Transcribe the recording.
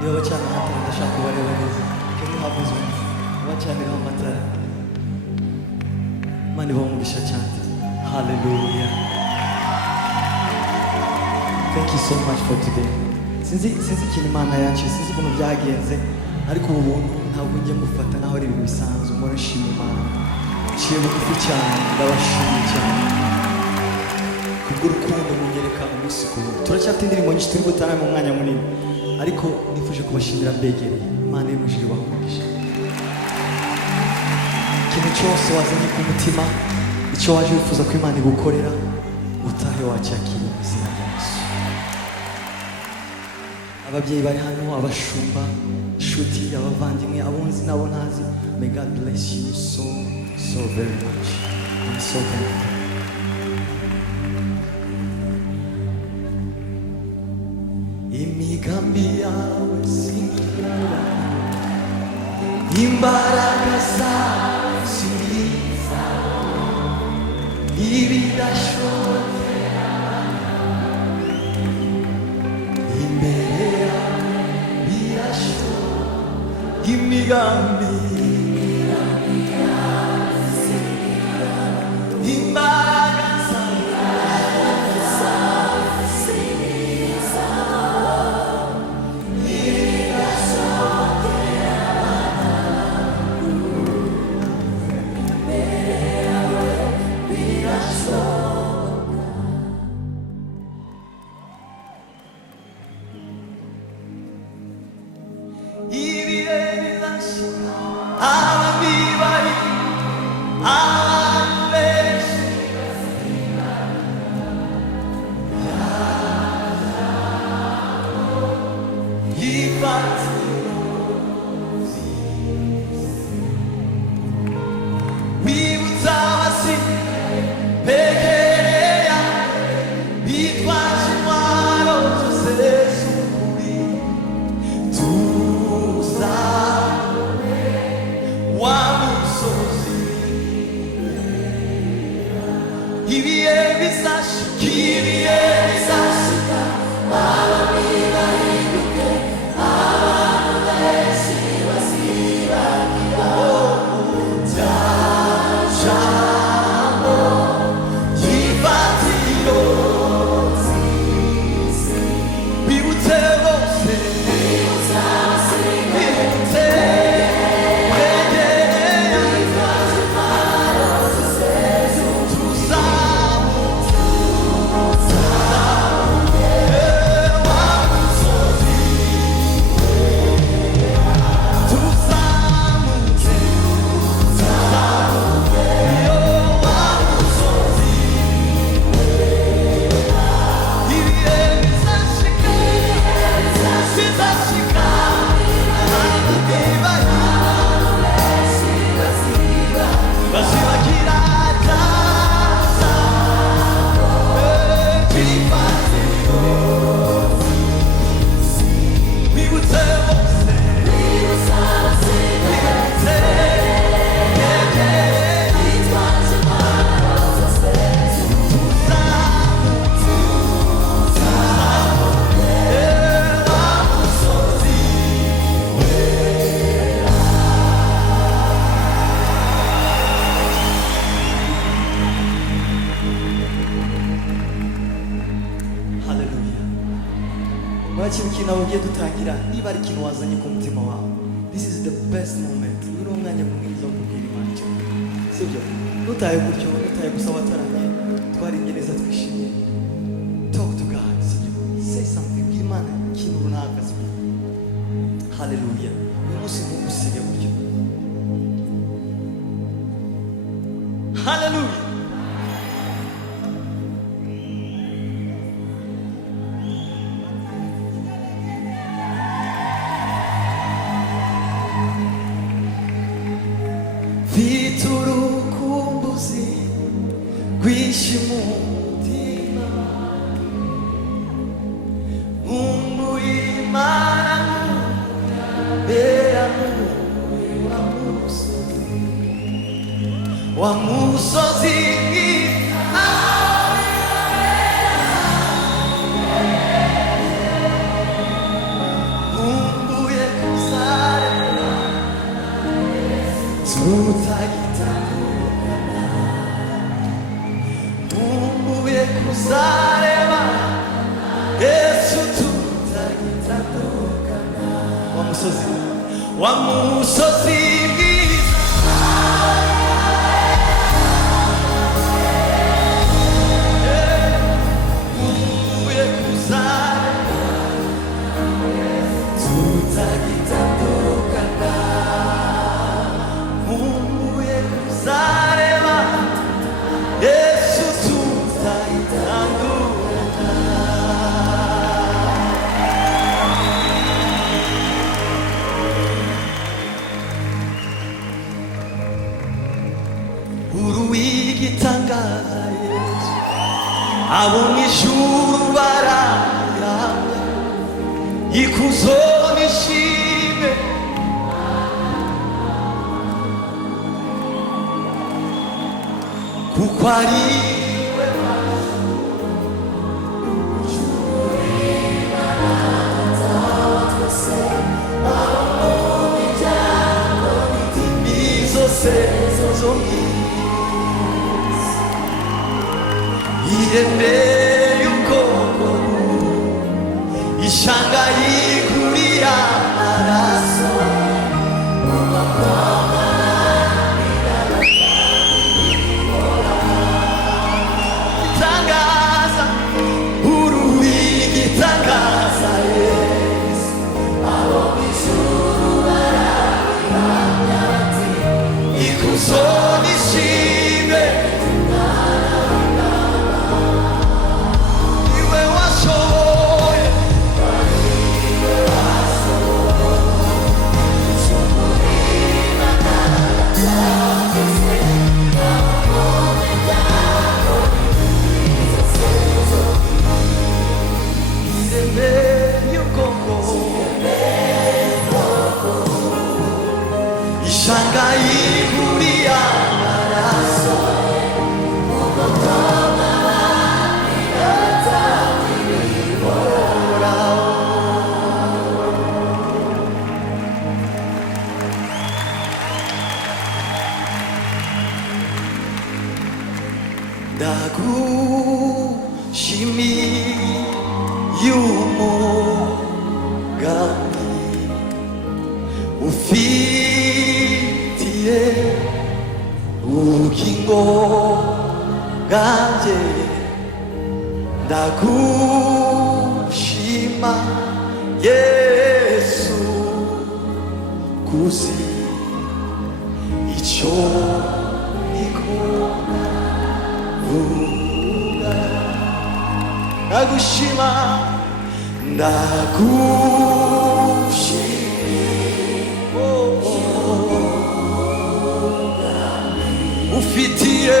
niba bacana amatara ndashaka kubareba neza. Can you have this one? Bacaniraho amatara. Imana ibahe umugisha cyane. Hallelujah. Thank you so much for today. Sinzi ikintu Imana yacu, sinzi ukuntu byagenze, ariko ubu buntu ntabwo njye mufata naho ari ibintu bisanzwe. Murashima Imana. Ciye bugufi cyane, ndabashimiye cyane. Kubw'urukundo munyereka umunsi ku wundi. Turacyafite indirimbo nyinshi turi gutanga mu mwanya munini, ariko nifuje kubashimira mbegereye. Imana y'umujiri wawe umugisha. Ikintu cyose wazanye ku mutima, icyo waje wifuza ko Imana igukorera, utahe wacyakira mu izina rya Yesu. Ababyeyi bari hano, abashumba, inshuti, abavandimwe, abunzi n'abo ntazi, may God bless you so very much. I'm so thankful. Imigambi yawe singira, imbaraga zawe singiza, ibidashobora imbere yawe birashoboka. Imigambi yawe singira, imbaraga zawe singiza, ikintu ugiye dutangira, niba ari ikintu wazanye ku mutima wawe, this is the best moment. Uri umwanya mwiza wo kubwira Imana icyo, sibyo? Nutaye gutyo, nutaye gusa wataramye, twarinye neza twishimye. Talk to God, sibyo? Say something, bwira Imana ikintu runaka, sibyo? Hallelujah. Uyu munsi ntugusige gutyo. Hallelujah. Viturukumbuzi kwishimudima umuimana bera wa musozi umbu musozi wa musozi mwiza uye kuzare tutagitandukana uye kuzarema Yesu tutagitandukana uruwigitangaza Yesu abo mw'ijuru bararamya ikuzo n'ishimwe kuko ari we zose zo iremeye ubwoko ishanga yiguriye amaraso itangaza uruwigitangaza Yesu abo mw'ijuru bararamya bati ikuzo n'ishimwe iwe washoboye iremeye ubwoko ishanga yiguriye amaraso ndagushimiye umugambi ufitiye ubugingo bwanjye ndagushima Yesu kuzi icyo nikora vuga ndagushima ufitiye